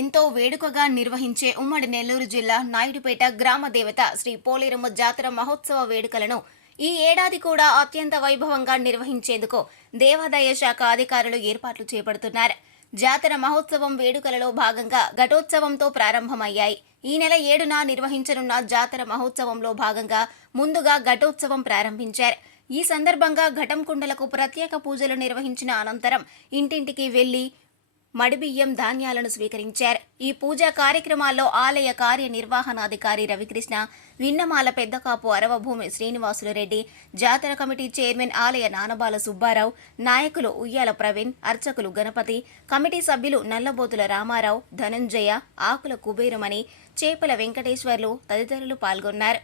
ఎంతో వేడుకగా నిర్వహించే ఉమ్మడి నెల్లూరు జిల్లా నాయుడుపేట గ్రామ దేవత శ్రీ పోలేరమ్మ జాతర మహోత్సవ వేడుకలను ఈ ఏడాది కూడా అత్యంత వైభవంగా నిర్వహించేందుకు దేవాదాయ శాఖ అధికారులు ఏర్పాట్లు చేపడుతున్నారు. జాతర మహోత్సవం వేడుకలలో భాగంగా ఘటోత్సవంతో ప్రారంభమయ్యాయి. ఈ నెల 7న నిర్వహించనున్న జాతర మహోత్సవంలో భాగంగా ముందుగా ఘటోత్సవం ప్రారంభించారు. ఈ సందర్భంగా ఘటం కుండలకు ప్రత్యేక పూజలు నిర్వహించిన అనంతరం ఇంటింటికి వెళ్లి మడిబియ్యం ధాన్యాలను స్వీకరించారు. ఈ పూజా కార్యక్రమాల్లో ఆలయ కార్యనిర్వహణాధికారి రవికృష్ణ, విన్నమాల పెద్దకాపు అరవభూమి శ్రీనివాసులు రెడ్డి, జాతర కమిటీ చైర్మన్ ఆలయ నానబాల సుబ్బారావు, నాయకులు ఉయ్యాల ప్రవీణ్, అర్చకులు గణపతి, కమిటీ సభ్యులు నల్లబోతుల రామారావు, ధనంజయ, ఆకుల కుబేరమణి, చేపల వెంకటేశ్వర్లు తదితరులు పాల్గొన్నారు.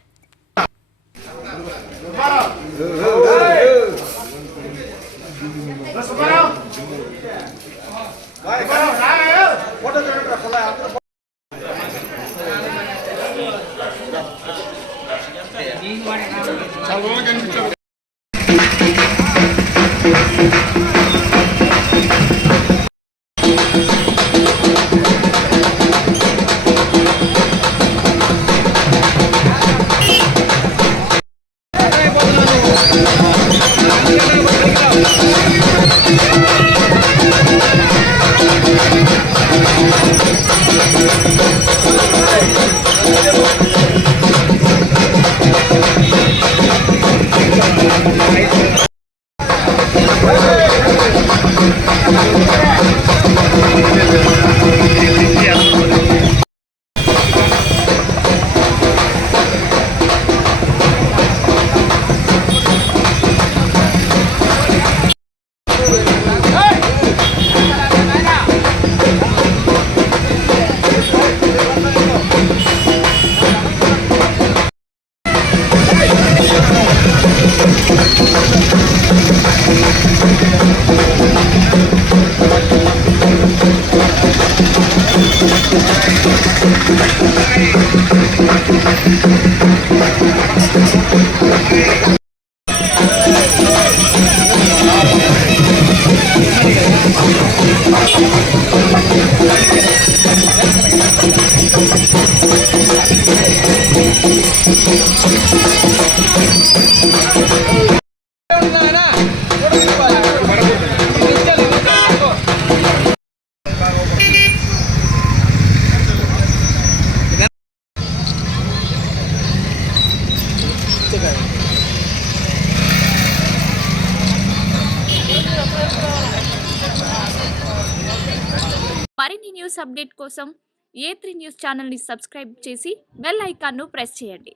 మరిన్ని న్యూస్ అప్డేట్ కోసం A3 న్యూస్ ఛానల్ని సబ్స్క్రైబ్ చేసి బెల్ ఐకాన్ను ప్రెస్ చేయండి.